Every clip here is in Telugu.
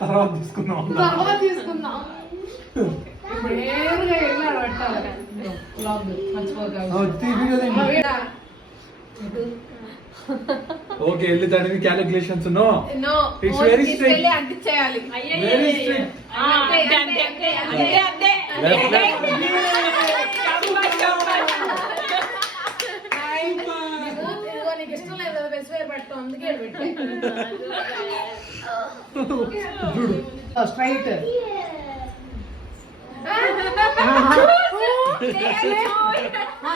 తర్వాత తీసుకుందాం. ఓకే వెళ్ళి దాని calculations no it's very strict అంటించేయాలి వెరీ స్ట్రిక్ట్ నీకు ఇష్టం లేదు కదా బెస్ట్ పెట్టు అందుకే స్ట్రైట్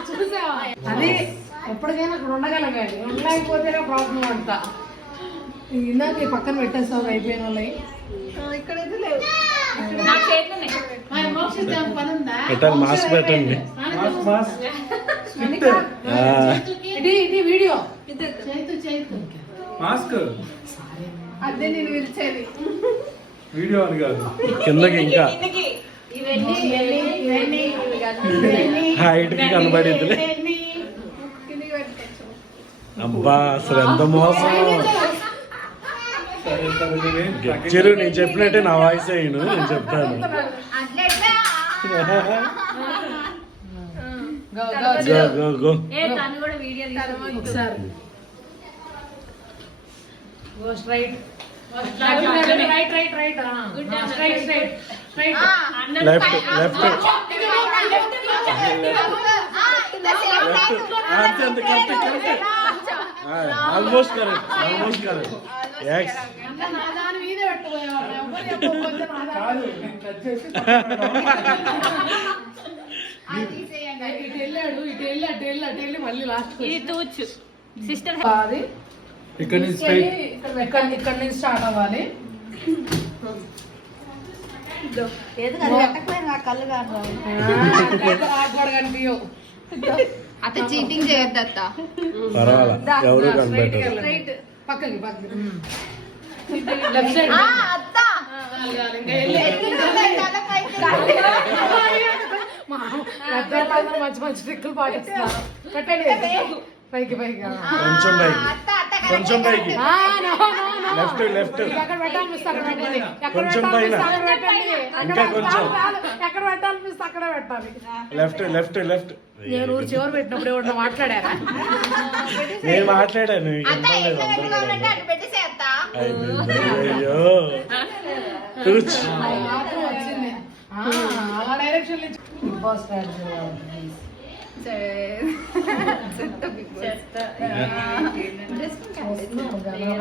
చూసావా అది ఎప్పటికైనా అక్కడ ఉండగలగాలి ఉండలేకపోతేనే ప్రాబ్లం అంతా ఇందాక ఈ పక్కన పెట్టేస్తావు అయిపోయిన వాళ్ళవి ఇక్కడైతే లేవు మాస్క్ పెట్టండి ఇది వీడియో చైతు మాస్క్ అదే నేను పిలిచేది వీడియో అని కాదు కిందకి ఇంకా హైట్ కి కనబడిద్ది. అబ్బా అసలు ఎంత మోసం. చిరు నేను చెప్పినట్టే నా వాయిస్ అయ్యాను నేను చెప్తాను. Almost correct almost correct. మళ్ళీ లాస్ట్ సిస్టర్ ఇక్కడ నుంచి స్టార్ట్ అవ్వాలి. అత్త చీటింగ్ చేయొద్దు అత్త. పర్వాలా ఎవరు కనిపెట్టారు. పక్కకి మంచి మంచి ట్రిక్కులు పాటిస్తున్నారు. పైకి పైకి కొంచెం పైకి కొంచెం పైకి లెఫ్ట్ లెఫ్ట్ కొంచెం పైన ఇంకా కొంచెం ఎక్కడ పెట్టాలనిపిస్తే అక్కడ పెట్టాలి. Left left left. నేను ఊరు చివరి పెట్టినప్పుడు ఎవరు మాట్లాడారా? నేను మాట్లాడాను. అయ్యో అలా డైరెక్షన్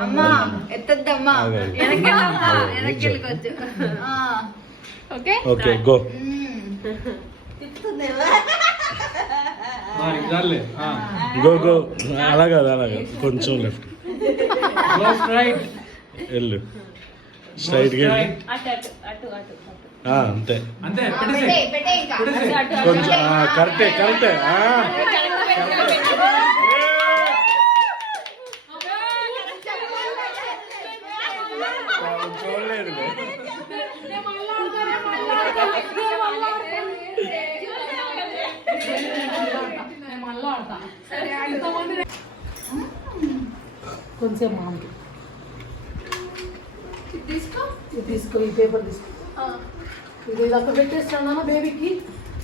అమ్మా ఎత్తద్దమ్మా వెనక్కి okay okay go. Go go అలా కాదు అలా కాదు కొంచెం లెఫ్ట్ వెళ్ళు స్ట్రైట్ గా అంతే అంతే కొంచెం కరెక్టే కరెక్టే. చూడలేదు కొంచెం మామూలు తీసుకో ఈ పేపర్ తీసుకో. ఇది అక్కడ పెట్టేస్తాను బేబీకి.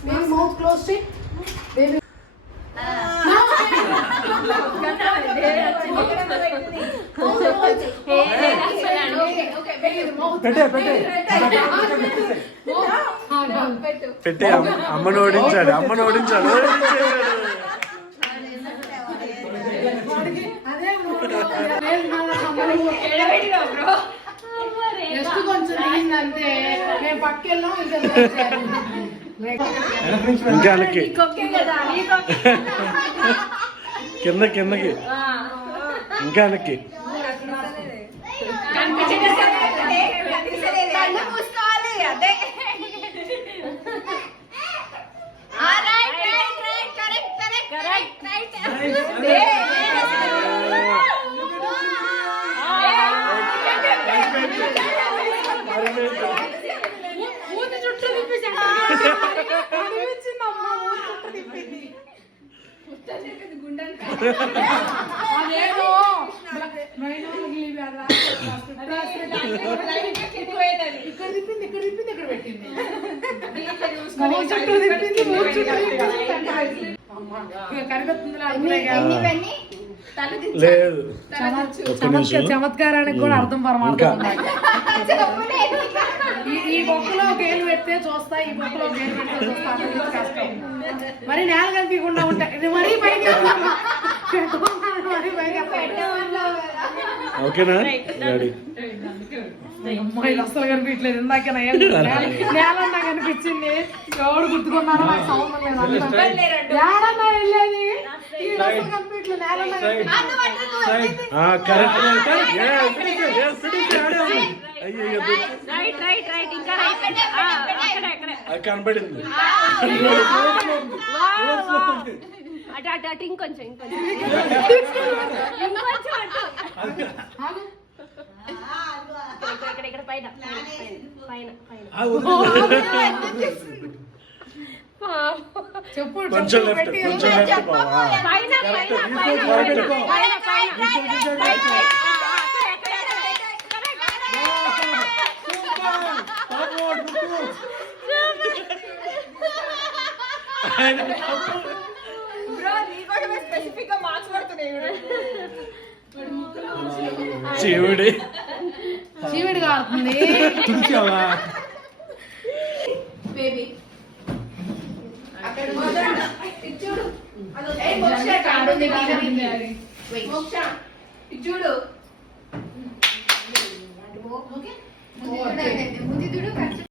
బేబీ మౌత్ క్లోజ్ చేయి. బేబీ పెట్టే అమ్మను ఓడించాడు అమ్మను ఓడించాడు. అంతే మేము పక్కెళ్ళాం ఇంకా వెనక్కి కింద కిందకి ఇంకా వెనక్కి. అదేదో ఇక్కడ తిప్పింది ఇక్కడ పెట్టింది మొహం చుట్టూ తిప్పింది మూడు చుట్టూ తిప్పింది. అమ్మా, ఇక కనిపిస్తుందిలే అనుకునే కదా. లేదు ఒక్క నిమిషం. చమత్కారానికి కూడా అర్థం పరమార్థం. ఈ బొక్కలో గేలు పెడితే చూస్తా, ఈ బొక్కలో గేలు పెడితే చూస్తా అనేది కష్టం. మరి నేల కనిపించకుండా ఉంటాయి. ఇది మరీ పైకి వెళ్తామా? మరీ పైకి ఓకేనా రెడీ. అమ్మాయిలు అసలు కనిపించలేదు. ఇందాక నేలన్నా కనిపించింది. ఎవడు గుర్తుకున్నారో నాకు సంబంధం లేదు. నేలన్నా వెళ్ళేది అసలు కనిపించలేదు. నేలన్నా కనిపించలేదు. రైట్ ఇంకా అది కనపడింది. అటు ఇంకొంచెం ఆగు. ఇక్కడ పైన చెప్పు కొంచెం చెప్పు, లెఫ్ట్ పెట్టి కొంచెం లెఫ్ట్ బావా. శివుడి చీవిడి కాడుతుంది. తుడిచావా? చూడు